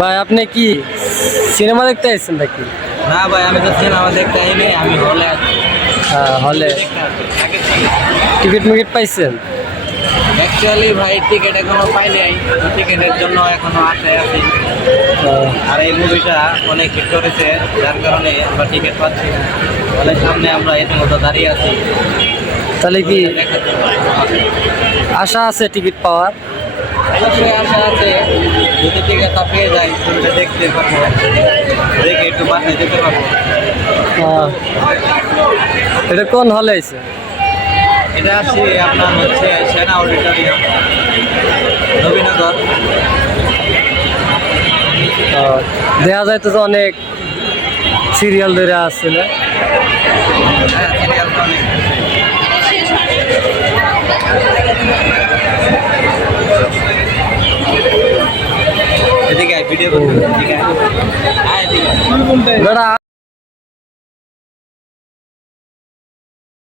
ভাই আপনি কি সিনেমা দেখতে আসছেন নাকি? না ভাই, আমি তো সিনেমা দেখতে আইনি, আমি হলে আছি। হলে টিকিট মিকিট পাইছেন? অ্যাকচুয়ালি ভাই টিকিট এখনো পাই নাই, টিকিটের জন্য এখনো আশায় আছি। আর এই মুভিটা অনেক হিট করেছে, যার কারণে আমরা টিকিট পাচ্ছি না। হলের সামনে আমরা ইতিমধ্যে দাঁড়িয়ে আছি। তাহলে কি দেখার জন্য। আশা আছে টিকিট পাওয়ার? অবশ্যই আশা আছে, যদি টিকিটটা পেয়ে যাই ছবিটা দেখতে পারবো, দেখে একটু বাসায় যেতে পারবো। এটা কোন হলে আছে? এটা আসছি আপনার হচ্ছে সেনা অডিটোরিয়াম, নবীনগর। দেখা যায় তো অনেক সিরিয়াল ধরে আসছে না? হ্যাঁ, সিরিয়ালটা অনেক। এদিকে ভিডিও করতে, এদিকে এদিকে। দাদা